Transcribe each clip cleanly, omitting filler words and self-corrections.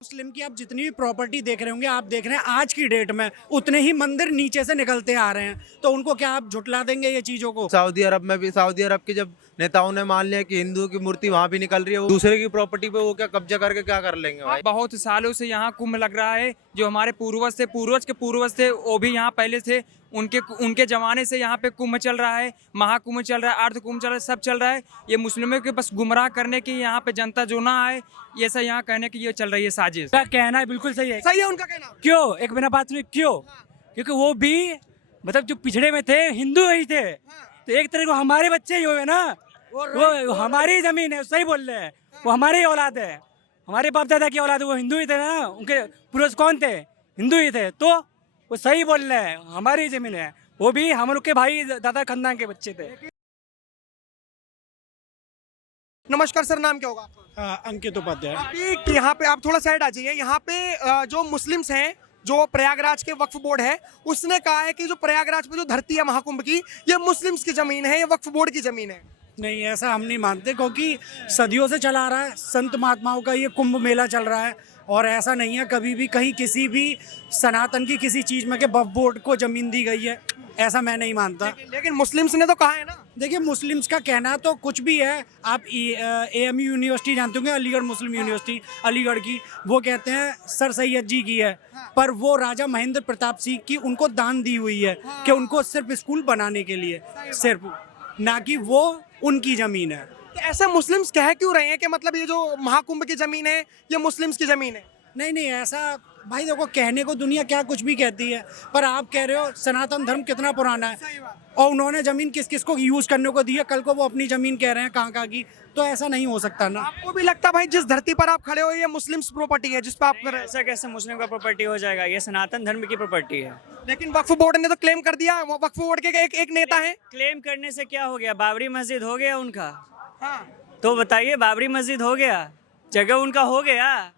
मुस्लिम की आप जितनी भी प्रॉपर्टी देख रहे होंगे, आप देख रहे हैं आज की डेट में उतने ही मंदिर नीचे से निकलते आ रहे हैं। तो उनको क्या आप झुटला देंगे ये चीजों को? सऊदी अरब में भी, सऊदी अरब के जब नेताओं ने मान लिया कि हिंदुओं की मूर्ति वहाँ भी निकल रही है, वो दूसरे की प्रॉपर्टी पे वो क्या कब्जा करके क्या कर लेंगे भाई? बहुत सालों से यहाँ कुंभ लग रहा है। जो हमारे पूर्वज थे, पूर्वज के पूर्वज थे, वो भी यहाँ पहले थे। उनके जमाने से यहाँ पे कुंभ चल रहा है, महाकुंभ चल रहा है, अर्ध कुंभ चल रहा है, सब चल रहा है। ये मुस्लिमों के बस गुमराह करने की यहाँ पे जनता जो ना आए, ये सब यहाँ कहने की ये चल रही है साजिश। का कहना है बिल्कुल सही है। सही है उनका कहना। क्यों? एक बिना बात सुनिए, क्यों? क्योंकि वो भी मतलब जो पिछड़े में थे हिंदू ही थे, तो एक तरह को हमारे बच्चे ही हुए ना। वो हमारी जमीन है, सही बोल रहे हैं। वो हमारी ही औलाद है, हमारे बाप दादा की औलाद है। वो हिंदू ही थे ना, उनके पूर्वज कौन थे? हिंदू ही थे। तो वो सही बोल रहे हैं, हमारी जमीन है। वो भी हम लोग के भाई दादा खानदान के बच्चे थे। नमस्कार सर, नाम क्या होगा आपका? अंकित उपाध्याय। अभी यहाँ पे आप थोड़ा साइड आ जाइए। यहाँ पे जो मुस्लिम्स हैं, जो प्रयागराज के वक्फ बोर्ड है, उसने कहा है कि जो प्रयागराज पे जो धरती है महाकुंभ की, ये मुस्लिम्स की जमीन है, ये वक्फ बोर्ड की जमीन है। नहीं, ऐसा हम नहीं मानते, क्योंकि सदियों से चला आ रहा है। संत महात्माओं का ये कुंभ मेला चल रहा है, और ऐसा नहीं है कभी भी कहीं किसी भी सनातन की किसी चीज़ में के वक्फ बोर्ड को ज़मीन दी गई है। ऐसा मैं नहीं मानता। लेकिन मुस्लिम्स ने तो कहा है ना। देखिए, मुस्लिम्स का कहना तो कुछ भी है। आप AMU यूनिवर्सिटी जानते होंगे, अलीगढ़ मुस्लिम यूनिवर्सिटी, अलीगढ़ की, वो कहते हैं सर सैयद जी की है, पर वो राजा महेंद्र प्रताप सिंह की उनको दान दी हुई है कि उनको सिर्फ स्कूल बनाने के लिए, सिर्फ, ना कि वो उनकी ज़मीन है। तो ऐसा मुस्लिम्स कह क्यों रहे हैं कि मतलब ये जो महाकुंभ की जमीन है, ये मुस्लिम्स की जमीन है? नहीं नहीं, ऐसा भाई देखो, कहने को दुनिया क्या कुछ भी कहती है, पर आप कह रहे हो सनातन धर्म कितना पुराना है, और उन्होंने जमीन किस किस को यूज करने को दी है। कल को वो अपनी जमीन कह रहे हैं कहाँ की, तो ऐसा नहीं हो सकता ना। आपको भी लगता भाई जिस धरती पर आप खड़े हो ये मुस्लिम्स प्रॉपर्टी है जिस पर आप कर रहे हैं? ऐसा कैसे मुस्लिम का प्रॉपर्टी हो जाएगा? ये सनातन धर्म की प्रॉपर्टी है। लेकिन वक्फ बोर्ड ने तो क्लेम कर दिया। वो वक्फ बोर्ड के एक नेता है। क्लेम करने से क्या हो गया? बाबरी मस्जिद हो गया उनका। हाँ। तो बताइए, बाबरी मस्जिद हो गया, जगह उनका हो गया,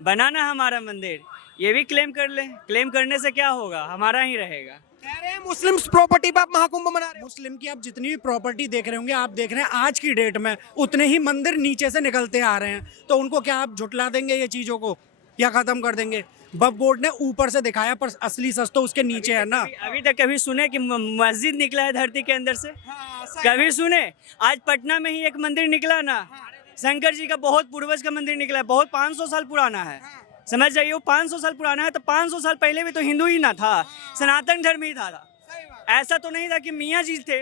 बनाना हमारा मंदिर, ये भी क्लेम कर ले। क्लेम करने से क्या होगा? हमारा ही रहेगा। कह रहे हैं मुस्लिम्स प्रॉपर्टी पे आप महाकुंभ मना रहे हो। मुस्लिम की आप जितनी भी प्रॉपर्टी देख रहे होंगे, आप देख रहे हैं आज की डेट में उतने ही मंदिर नीचे से निकलते आ रहे हैं। तो उनको क्या आप झुटला देंगे ये चीज़ों को, या ख़त्म कर देंगे? वक्फ बोर्ड ने ऊपर से दिखाया, पर असली सच तो उसके नीचे है ना। अभी तक कभी सुने कि मस्जिद निकला है धरती के अंदर से? कभी सुने? आज पटना में ही एक मंदिर निकला ना, शंकर जी का बहुत पूर्वज का मंदिर निकला है, बहुत 500 साल पुराना है। समझ जाइए, वो 500 साल पुराना है, तो 500 साल पहले भी तो हिंदू ही ना था, सनातन धर्म ही था। ऐसा तो नहीं था कि मियाँ जी थे,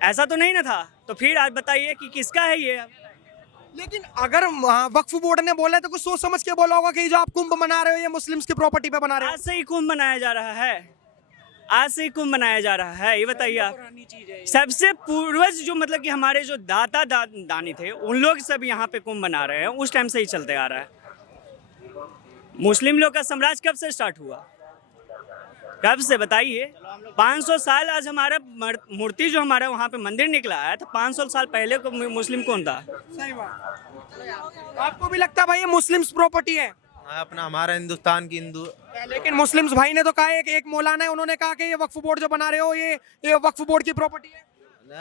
ऐसा तो नहीं ना था। तो फिर आज बताइए कि किसका है ये? लेकिन अगर वक्फ बोर्ड ने बोला तो कुछ सोच समझ के बोला होगा कि जो आप कुंभ मना रहे हो ये मुस्लिम्स की प्रॉपर्टी पे बना रहे हो। आज से ही कुंभ मनाया जा रहा है, आज से ही कुंभ मनाया जा रहा है। ये बताइए आप, सबसे पूर्वज जो मतलब कि हमारे जो दाता दानी थे, उन लोग सब यहाँ पे कुंभ मना रहे हैं, उस टाइम से ही चलते आ रहा है। मुस्लिम लोग का साम्राज्य कब से स्टार्ट हुआ? कब से बताइए? 500 साल। आज हमारा मूर्ति जो हमारा वहाँ पे मंदिर निकला है, तो 500 साल पहले को मुस्लिम कौन था? सही बात। आपको भी लगता है भाई ये मुस्लिम्स प्रॉपर्टी है? अपना हमारा हिंदुस्तान की हिंदू। लेकिन मुस्लिम्स भाई ने तो कहा है कि एक मौलाना है, उन्होंने कहा कि ये वक्फ बोर्ड जो बना रहे हो ये वक्फ बोर्ड की प्रॉपर्टी है।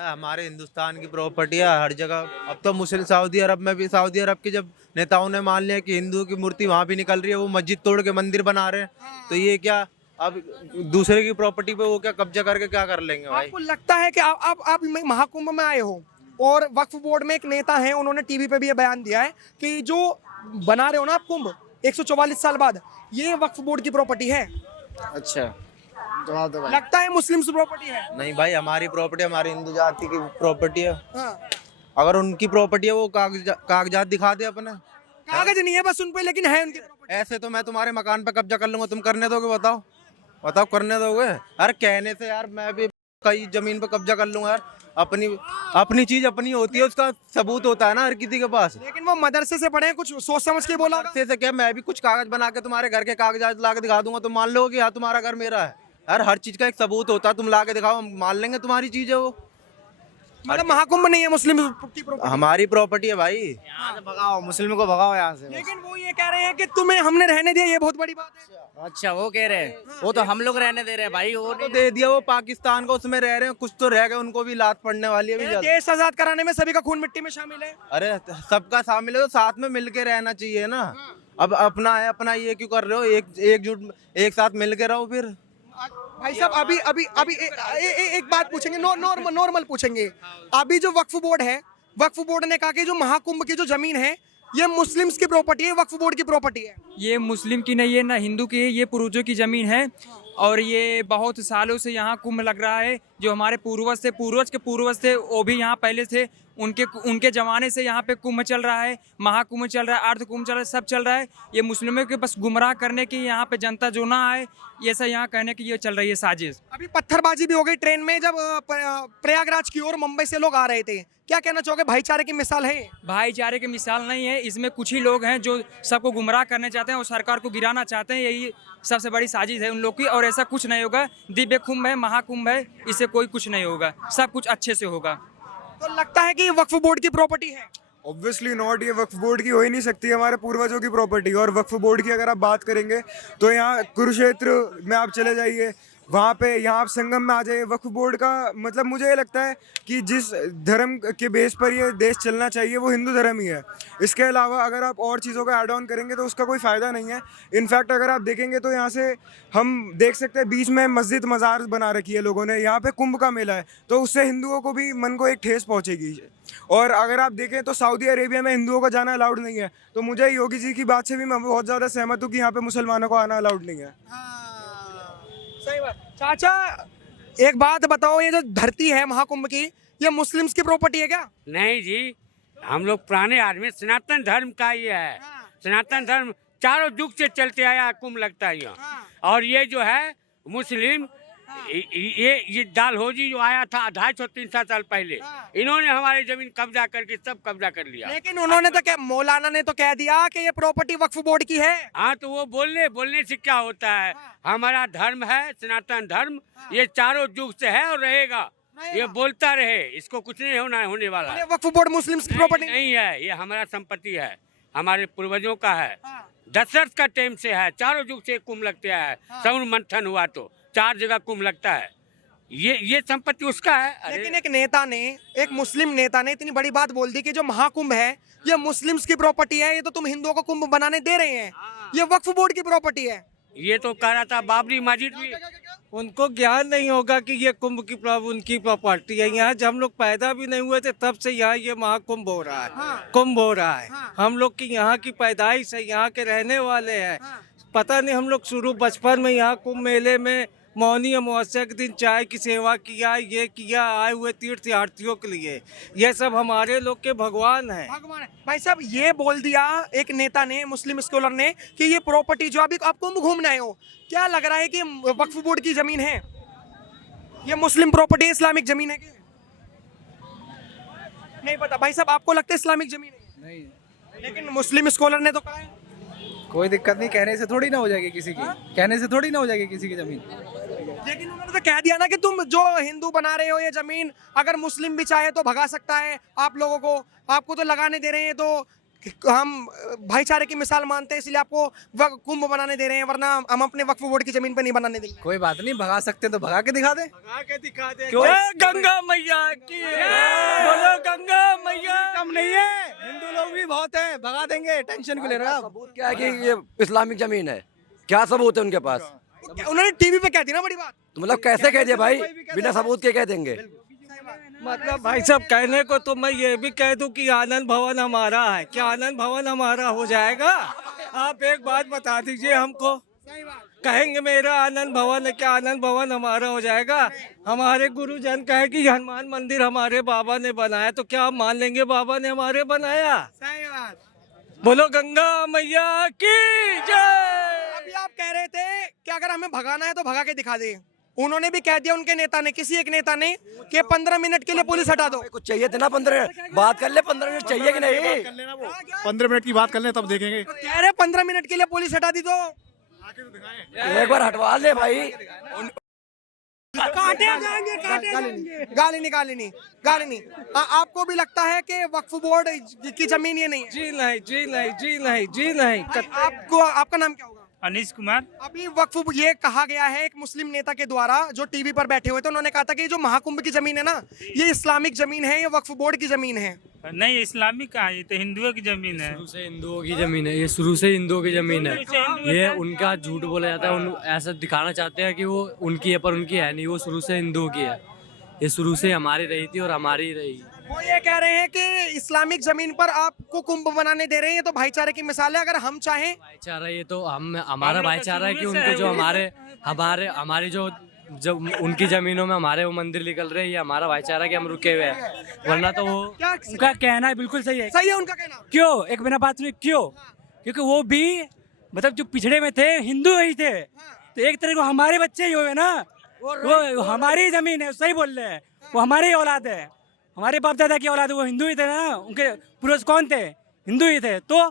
हमारे हिंदुस्तान की प्रॉपर्टी है हर जगह। अब तो मुस्लिम सऊदी अरब में भी, सऊदी अरब के जब नेताओं ने मान लिया कि हिंदुओं की मूर्ति वहाँ भी निकल रही है, वो मस्जिद तोड़ के मंदिर बना रहे हैं, तो ये क्या अब दूसरे की प्रॉपर्टी पे वो क्या कब्जा करके क्या कर लेंगे भाई? आपको लगता है कि आप महाकुंभ में आए हो और वक्फ बोर्ड में एक नेता है, उन्होंने टीवी पे भी ये बयान दिया है कि जो बना रहे हो ना आप कुंभ 144 साल बाद, ये वक्फ बोर्ड की प्रॉपर्टी है। अच्छा, लगता है मुस्लिम्स प्रॉपर्टी है? नहीं भाई, हमारी प्रॉपर्टी, हमारी हिंदू जाति की प्रॉपर्टी है। हाँ। अगर उनकी प्रॉपर्टी है, वो कागजात दिखा दे अपने। कागज नहीं है बस उन पे, लेकिन है उनकी प्रॉपर्टी। ऐसे तो मैं तुम्हारे मकान पे कब्जा कर लूंगा, तुम करने दोगे? बताओ बताओ, करने दोगे? अरे कहने से यार, मैं भी कई जमीन पे कब्जा कर लूंगा यार। अपनी चीज अपनी होती है, उसका सबूत होता है ना हर किसी के पास। लेकिन वो मदरसे से पढ़े हैं, कुछ सोच समझ के बोला होगा। मदरसे से क्या, मैं भी कुछ कागज बना के तुम्हारे घर के कागजात ला के दिखा दूंगा, तुम मान लोगे कि हाँ तुम्हारा घर मेरा है? यार हर चीज का एक सबूत होता है, तुम ला के दिखाओ, हम मान लेंगे तुम्हारी चीज है वो। मतलब महाकुंभ नहीं है मुस्लिम की प्रॉपर्टी? हमारी प्रॉपर्टी है भाई। यहाँ से भगाओ, मुस्लिम को भगाओ यहाँ से। लेकिन वो ये कह रहे हैं कि तुम्हें हमने रहने दिया, ये बहुत बड़ी बात है। अच्छा, वो कह रहे हैं, वो तो हम लोग रहने दे रहे हैं भाई। वो तो दे दिया, वो पाकिस्तान को उसमें रह रहे हैं, कुछ तो रह गए, उनको भी लात पड़ने वाली है अभी। देश आजाद कराने में सभी का खून मिट्टी में शामिल है। अरे सबका शामिल है, तो साथ में मिलके रहना चाहिए ना। अब अपना है, अपना ये क्यों कर रहे हो? एकजुट एक साथ मिल के रहो फिर। भाई साहब अभी अभी अभी एक बात पूछेंगे, नॉर्मल पूछेंगे। अभी जो वक्फ बोर्ड है, वक्फ बोर्ड ने कहा कि जो महाकुंभ की जो जमीन है ये मुस्लिम्स की प्रॉपर्टी है, वक्फ बोर्ड की प्रॉपर्टी है। ये मुस्लिम की नहीं है ना हिंदू की है, ये पूर्वजों की ज़मीन है और ये बहुत सालों से यहाँ कुंभ लग रहा है। जो हमारे पूर्वज थे, पूर्वज के पूर्वज थे, वो भी यहाँ पहले थे, उनके ज़माने से यहाँ पे कुंभ चल रहा है, महाकुंभ चल रहा है, अर्ध कुंभ चल रहा है, सब चल रहा है। ये मुस्लिमों के बस गुमराह करने की यहाँ पे जनता जो ना आए, ये सब यहाँ कहने की ये चल रही है साजिश। अभी पत्थरबाजी भी हो गई ट्रेन में, जब प्रयागराज की ओर मुंबई से लोग आ रहे थे। क्या कहना चाहोगे, भाईचारे की मिसाल है? भाईचारे की मिसाल नहीं है, इसमें कुछ ही लोग हैं जो सबको गुमराह करने चाहते हैं और सरकार को गिराना चाहते हैं। यही सबसे बड़ी साजिश है उन लोग की, और ऐसा कुछ नहीं होगा। दिव्य कुंभ है, महाकुंभ है, इससे कोई कुछ नहीं होगा, सब कुछ अच्छे से होगा। तो लगता है कि ये वक्फ बोर्ड की प्रॉपर्टी है? ऑब्वियसली नॉट, ये वक्फ बोर्ड की हो ही नहीं सकती, हमारे पूर्वजों की प्रॉपर्टी। और वक्फ बोर्ड की अगर आप बात करेंगे तो यहाँ कुरुक्षेत्र में आप चले जाइए, वहाँ पे यहाँ आप संगम में आ जाइए। वक्फ बोर्ड का मतलब मुझे ये लगता है कि जिस धर्म के बेस पर ये देश चलना चाहिए वो हिंदू धर्म ही है। इसके अलावा अगर आप और चीज़ों का ऐड ऑन करेंगे तो उसका कोई फ़ायदा नहीं है। इनफैक्ट अगर आप देखेंगे तो यहाँ से हम देख सकते हैं बीच में मस्जिद मज़ार बना रखी है लोगों ने, यहाँ पे कुंभ का मेला है, तो उससे हिंदुओं को भी मन को एक ठेस पहुँचेगी। और अगर आप देखें तो सऊदी अरेबिया में हिंदुओं को जाना अलाउड नहीं है, तो मुझे योगी जी की बात से भी मैं बहुत ज़्यादा सहमत हूँ कि यहाँ पे मुसलमानों को आना अलाउड नहीं है। सही बात। चाचा एक बात बताओ, ये जो धरती है महाकुंभ की, ये मुस्लिम्स की प्रॉपर्टी है क्या? नहीं जी, हम लोग पुराने आदमी, सनातन धर्म का ये है। सनातन धर्म चारों युग से चलते आया, कुंभ लगता है यहाँ। और ये जो है मुस्लिम, ये डालहौजी जो आया था 250-300 साल पहले, इन्होंने हमारी जमीन कब्जा करके सब कब्जा कर लिया। लेकिन उन्होंने तो क्या, मौलाना ने तो कह दिया कि ये प्रॉपर्टी वक्फ बोर्ड की है। हाँ, तो वो बोलने से क्या होता है? हमारा धर्म है सनातन धर्म, ये चारों युग से है और रहेगा। ये बोलता रहे, इसको कुछ नहीं होने वाला है। वक्फ बोर्ड मुस्लिम्स की प्रॉपर्टी नहीं है, ये हमारा संपत्ति है, हमारे पूर्वजों का है। दशरथ का टाइम से है, चारों युग से कुंभ लगते है। सौर मंथन हुआ तो 4 जगह कुंभ लगता है, ये संपत्ति उसका है। लेकिन एक नेता ने, एक मुस्लिम नेता ने इतनी बड़ी बात बोल दी कि जो महाकुंभ है ये मुस्लिम्स की प्रॉपर्टी है, ये तो तुम हिंदुओं को कुंभ बनाने दे रहे हैं, ये वक्फ बोर्ड की प्रॉपर्टी है। ये तो कह रहा था बाबरी मस्जिद भी। उनको ज्ञान नहीं होगा कि ये कुंभ की उनकी प्रॉपर्टी है। यहाँ जब हम लोग पैदा भी नहीं हुए थे तब से यहाँ ये महाकुंभ हो रहा है, कुंभ हो रहा है। हम लोग की यहाँ की पैदाइश है, यहाँ के रहने वाले हैं। पता नहीं, हम लोग शुरू बचपन में यहाँ कुंभ मेले में मौनी अमावस्या के दिन चाय की सेवा किया, ये किया, आए हुए तीर्थयात्रियों के लिए। ये सब हमारे लोग के भगवान हैं। भाई साहब ये बोल दिया एक नेता ने, मुस्लिम स्कॉलर ने, कि ये प्रॉपर्टी जो अभी आप कुंभ घूमने आए हो, क्या लग रहा है कि वक्फ बोर्ड की जमीन है? ये मुस्लिम प्रॉपर्टी, इस्लामिक जमीन है? नहीं पता भाई साहब, आपको लगता है इस्लामिक जमीन है? नहीं, लेकिन मुस्लिम स्कॉलर ने तो कहा है। कोई दिक्कत नहीं, कहने से थोड़ी ना हो जाएगी किसी की, कहने से थोड़ी ना हो जाएगी किसी की जमीन। लेकिन उन्होंने तो कह दिया ना कि तुम जो हिंदू बना रहे हो ये जमीन, अगर मुस्लिम भी चाहे तो भगा सकता है आप लोगों को, आपको तो लगाने दे रहे हैं, तो हम भाईचारे की मिसाल मानते हैं इसलिए आपको कुंभ बनाने दे रहे हैं, वरना हम अपने वक्फ बोर्ड की जमीन पे नहीं बनाने देंगे। कोई बात नहीं, भगा सकते तो भगा के दिखा दे। क्यों? गंगा मैया की बोलो, गंगा मैया कम नहीं है, हिंदू लोग भी बहुत हैं, भगा देंगे, टेंशन क्यों ले रहे हो आप? सबूत क्या है कि ये इस्लामिक जमीन है? क्या सबूत है उनके पास? उन्होंने टीवी पे कह दी ना बड़ी बात। तो मतलब कैसे कह दिया भाई, बिना सबूत के कह देंगे? मतलब भाई साहब कहने को तो मैं ये भी कह दूं कि आनंद भवन हमारा है, क्या आनंद भवन हमारा हो जाएगा? आप एक बात बता दीजिए हमको, कहेंगे मेरा आनंद भवन है, क्या आनंद भवन हमारा हो जाएगा? हमारे गुरुजन कहे कि हनुमान मंदिर हमारे बाबा ने बनाया, तो क्या हम मान लेंगे बाबा ने हमारे बनाया? सही बात। बोलो गंगा मैया की जय। अभी आप कह रहे थे कि अगर हमें भगाना है तो भगा के दिखा दे। उन्होंने भी कह दिया, उनके नेता ने, किसी एक नेता ने, कि 15 मिनट के लिए पुलिस हटा दो। कुछ चाहिए थे ना, 15 मिनट बात कर ले, 15 मिनट चाहिए कि नहीं? 15 मिनट की बात कर ले तब देखेंगे। कह रहे 15 मिनट के लिए पुलिस हटा दी तो एक बार हटवा ले भाई। काटे जाएंगे, गाली नहीं। आपको भी लगता है कि वक्फ बोर्ड की जमीन ये नहीं है? जी नहीं, जी नहीं, जी नहीं, जी नहीं। आपको, आपका नाम क्या होगा? अनीश कुमार। अभी वक्फ ये कहा गया है एक मुस्लिम नेता के द्वारा, जो टीवी पर बैठे हुए थे, उन्होंने कहा था कि जो महाकुंभ की जमीन है ना, ये इस्लामिक जमीन है, ये वक्फ बोर्ड की जमीन है। नहीं इस्लामिक कहाँ है, ये तो हिंदुओं की जमीन है। शुरू से हिंदुओं की जमीन है, ये शुरू से हिंदुओं की जमीन है। ये उनका झूठ बोला जाता है, ऐसा दिखाना चाहते हैं कि वो उनकी है पर उनकी है नहीं, वो शुरू से हिंदुओं की है। ये शुरू से हमारी रही थी और हमारी रहेगी। वो ये कह रहे हैं कि इस्लामिक जमीन पर आपको कुंभ बनाने दे रहे हैं, ये तो भाईचारे की मिसाल है। अगर हम चाहें भाईचारा, ये तो हमारा भाईचारा है कि उनको जो हमारी जो जब उनकी जमीनों में हमारे वो मंदिर निकल रहे हैं, ये हमारा भाईचारा कि हम रुके हुए हैं, वरना तो वो क्या उनका कहना है बिल्कुल सही है। सही है उनका कहना? क्यों? एक बिना बात सुनिए, क्यों? क्योंकि वो भी मतलब जो पिछड़े में थे हिंदू ही थे, तो एक तरह को हमारे बच्चे ही हुए ना, वो हमारी जमीन है, सही बोल रहे हैं, वो हमारी औलाद है, हमारे बाप दादा की औलाद, वो हिंदू ही थे ना, उनके पूर्वज कौन थे? हिंदू ही थे, तो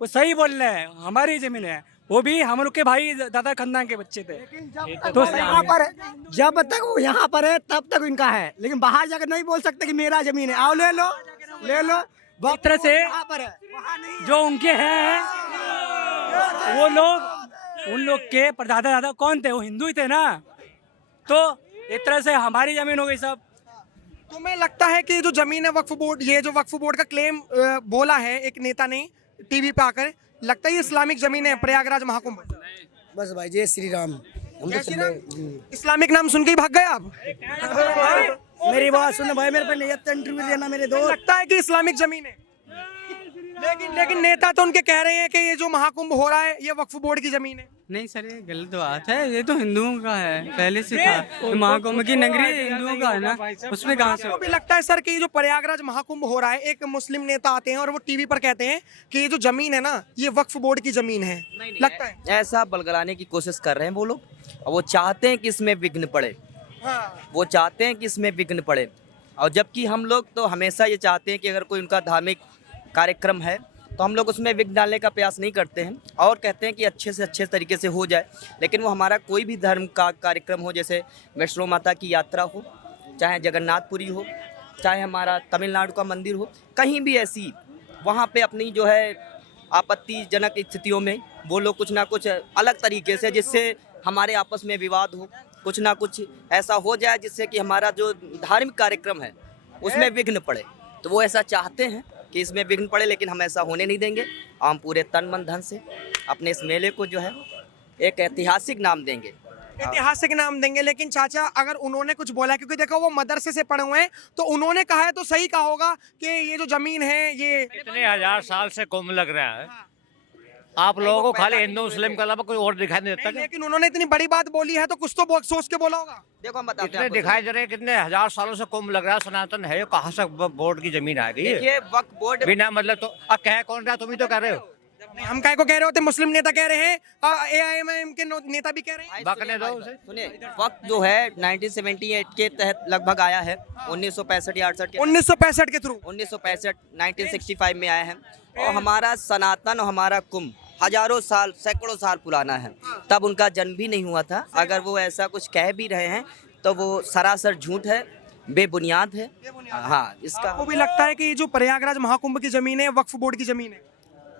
वो सही बोल रहे हैं, हमारी जमीन है, वो भी हम लोग के भाई दादा खानदान के बच्चे थे। तो यहाँ पर जब तक वो यहाँ पर है तब तक इनका है, लेकिन बाहर जाकर नहीं बोल सकते कि मेरा जमीन है, आओ ले लो ले लो। एक तरह से यहाँ पर है, वहाँ नहीं है। जो उनके हैं वो लोग, उन लोग के परदादा दादा कौन थे? वो हिंदू ही थे ना, तो एक तरह से हमारी जमीन हो गई सब। तुम्हें लगता है कि जो जमीन है वक्फ बोर्ड, ये जो वक्फ बोर्ड का क्लेम बोला है एक नेता ने टीवी पे आकर, लगता है ये इस्लामिक जमीन है प्रयागराज महाकुंभ? बस भाई जय श्री राम। जय श्री राम। इस्लामिक नाम सुन के ही भाग गए आप? मेरी बात सुन भाई, मेरे पे इंटरव्यू देना मेरे दोस्त। लगता है कि इस्लामिक जमीन है, लेकिन नेता तो उनके कह रहे हैं कि ये जो महाकुंभ हो रहा है ये वक्फ बोर्ड की जमीन है। नहीं सर, ये गलत बात है, ये तो हिंदुओं का है पहले से था, महाकुंभ की नगरी हिंदुओं का है ना, उसमें कहाँ से? आपको भी लगता है सर कि ये जो प्रयागराज महाकुंभ हो रहा है, एक मुस्लिम नेता आते हैं और वो टीवी पर कहते हैं कि ये जो जमीन है ना ये वक्फ बोर्ड की जमीन है, लगता है ऐसा बलगलाने की कोशिश कर रहे हैं वो लोग, और वो चाहते हैं कि इसमें विघ्न पड़े, वो चाहते हैं कि इसमें विघ्न पड़े, और जबकि हम लोग तो हमेशा ये चाहते हैं कि अगर कोई उनका धार्मिक कार्यक्रम है तो हम लोग उसमें विघ्न डालने का प्रयास नहीं करते हैं, और कहते हैं कि अच्छे से अच्छे तरीके से हो जाए। लेकिन वो हमारा कोई भी धर्म का कार्यक्रम हो, जैसे वैष्णो माता की यात्रा हो, चाहे जगन्नाथपुरी हो, चाहे हमारा तमिलनाडु का मंदिर हो, कहीं भी ऐसी वहाँ पे अपनी जो है आपत्तिजनक स्थितियों में वो लोग कुछ ना कुछ अलग तरीके से, जिससे हमारे आपस में विवाद हो, कुछ ना कुछ ऐसा हो जाए जिससे कि हमारा जो धार्मिक कार्यक्रम है उसमें विघ्न पड़े। तो वो ऐसा चाहते हैं कि इसमें विघ्न पड़े, लेकिन हम ऐसा होने नहीं देंगे। हम पूरे तन मन धन से अपने इस मेले को जो है एक ऐतिहासिक नाम देंगे, ऐतिहासिक नाम देंगे। लेकिन चाचा अगर उन्होंने कुछ बोला, क्योंकि देखो वो मदरसे से पढ़े हुए हैं, तो उन्होंने कहा है तो सही कहा होगा कि ये जो जमीन है ये इतने हजार साल से कुंभ लग रहा है, आप लोगों को खाली हिंदू मुस्लिम के अलावा कोई और दिखाई नहीं देता क्या? लेकिन उन्होंने इतनी बड़ी बात बोली है तो कुछ तो सोच के बोला होगा। देखो हम बताते इतने हैं दिखाई दे रहे हैं, कितने हजार सालों से कुंभ लग रहा है, सनातन है, कहाँ से बोर्ड की जमीन आ गई है? देखिए वक्फ बोर्ड बिना मतलब तो अब कह कौन रहा, तुम ही तो कर रहे हो। हम काय को कह रहे होते, मुस्लिम नेता कह रहे हैं, AIMIM के नेता भी कह रहे हैं। बकने दो उसे। सुनिए, वक्त जो है 1978 के तहत लगभग आया है, 1965 के 1965 के थ्रू 1965 1965 में आया है, और हमारा सनातन और हमारा कुंभ हजारों साल सैकड़ों साल पुराना है, तब उनका जन्म भी नहीं हुआ था। अगर वो ऐसा कुछ कह भी रहे हैं तो वो सरासर झूठ है, बेबुनियाद है। हाँ, इसका आपको भी लगता है कि ये जो प्रयागराज महाकुंभ की जमीन है वक्फ बोर्ड की जमीन है?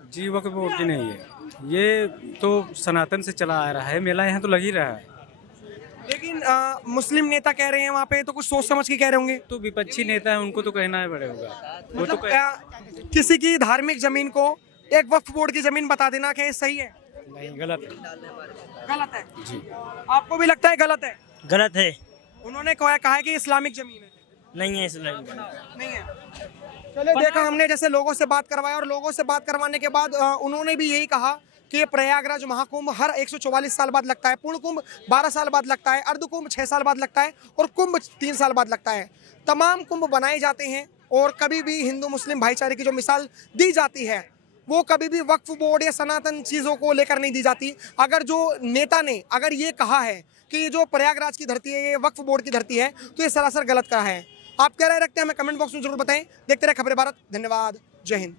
जी वक्फ बोर्ड की नहीं है, ये तो सनातन से चला आ रहा है, मेला यहाँ तो लग ही रहा है। लेकिन मुस्लिम नेता कह रहे हैं वहाँ पे, तो कुछ सोच समझ के कह रहे होंगे। तो विपक्षी नेता है, उनको तो कहना है पड़ेगा। वो तो मतलब किसी की धार्मिक जमीन को एक वक्फ बोर्ड की जमीन बता देना कि सही है? नहीं, गलत है। गलत है जी। आपको भी लगता है गलत है? गलत है, उन्होंने कहा है कि इस्लामिक जमीन है। नहीं है इस्लामिक, नहीं है। चलिए, देखा हमने जैसे लोगों से बात करवाया, और लोगों से बात करवाने के बाद उन्होंने भी यही कहा कि ये प्रयागराज महाकुंभ हर 144 साल बाद लगता है, पूर्ण कुंभ 12 साल बाद लगता है, अर्ध कुंभ 6 साल बाद लगता है, और कुंभ 3 साल बाद लगता है। तमाम कुंभ बनाए जाते हैं, और कभी भी हिंदू मुस्लिम भाईचारे की जो मिसाल दी जाती है वो कभी भी वक्फ बोर्ड या सनातन चीज़ों को लेकर नहीं दी जाती। अगर जो नेता ने अगर ये कहा है कि ये जो प्रयागराज की धरती है ये वक्फ बोर्ड की धरती है, तो ये सरासर गलत कहा है। आप क्या राय रखते हैं हमें कमेंट बॉक्स में जरूर बताएं। देखते रहे खबरें भारत। धन्यवाद। जय हिंद।